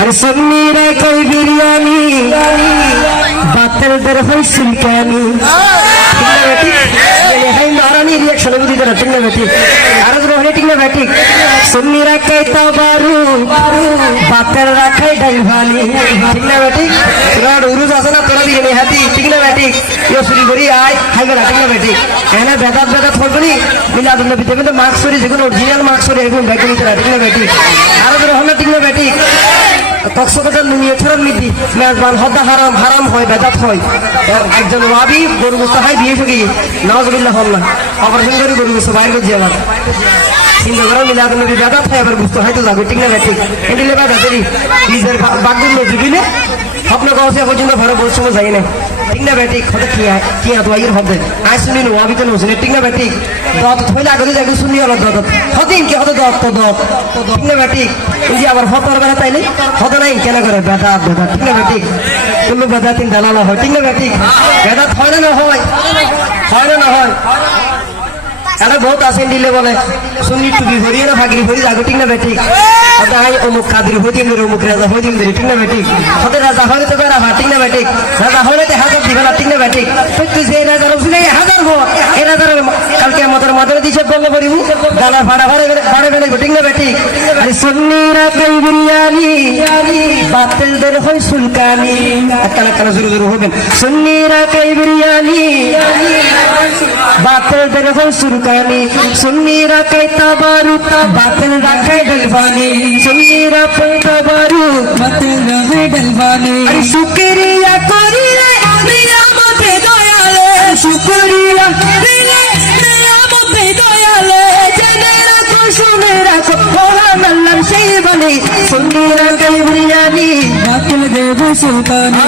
আরে সন্নিরা কই বিরিয়ানি। বাতের দের হই সিলকানি হাই মারানি রিয়াকশন বুঝি তোরা ঠিক না বেটি? আর তো হলে ঠিক না বেটি? সন্নিরা কই তাবারু বাতের রাখাই ডাইভানি। ঠিক না বেটি? তোরা উরুজ আছে না, তোরা দিয়ে নি হাতি ঠিক না বেটি? ইয়ে শুরু করি আয় হাই গলা ঠিক না বেটি? এনে বেদাত বেদাত ফলবনি মিলাদুল নবী তো মার্কস করি যেগুলো অরিজিনাল মার্কস করে এরকম ব্যাকরি তোরা ঠিক না বেটি? আর তো হলে ঠিক না বেটি? তকসকাজার নুনিয়ে ছড়ার নীতি মেজবান হদ্দা হারাম হারাম হয়, বেজাত হয়। একজন ওয়াবি গরু গুস্ত খাই বিয়ে শুকি নওয়াজবিল্লাহ হল না অপারেশন করে গরু গুস্ত বাইরে করছি আবার চিন্তা করো মিলাদ নবী বেদাত হয়, আবার গুস্ত হয়তো যাবে, ঠিক না ঠিক? এদিলে বেদাতেরই নিজের বাগদুল নজুবিলে স্বপ্ন গাছে পর্যন্ত ঘরে বলছে যাই না ঠিক না বেটি হতে কি কি আতো আইর হবে আই শুনি নো আমি তো নসুনি ঠিক না দত থইলে আগে যাকে শুনি হলো দত হদিন কি হতে দত দত ঠিক না বেটি এই যে আবার হতর বেড়া তাইলে হত নাই কেন করে বেদা বেদা ঠিক না বেটি তুমি বেদা তিন দালালা হয় ঠিক না বেটি বেদা হয় না হয় হয় না হয় আরে বহুত আছেন দিলে বলে শুনি টুপি ভরিয়ে না ফাঁকরি ভরি যাগো ঠিক না বেটি হতে অমুক কাদির হই দিন অমুক রাজা হই দিন ঠিক না হতে রাজা হলে তো বেড়া ঠিক না রাজা হলে না ঠিক তুই যে অবস্থা এই হাজার হো এই রাজার কালকে আমাদের মাথায় দিছে বললে পড়িব দালা ভাড়া ভাড়া ভাড়া বেলে ঠিক না বেটি। আরে সন্নিরা কই বিরিয়ানি। বাতিল দের হই সুলকানি কালা কালা জোরে জোরে হবেন। সন্নিরা কই বিরিয়ানি। বাতিল দের হই সুলকানি সন্নিরা কই তাবারু। বাতিল রাখাই ডলবানি। সন্নিরা কই তাবারু। বাতিল রবে ডলবানে। আরে শুকরিয়া সেই বলে সন্নিরা কই বিরিয়ানি বাতিল দেব সুলতানি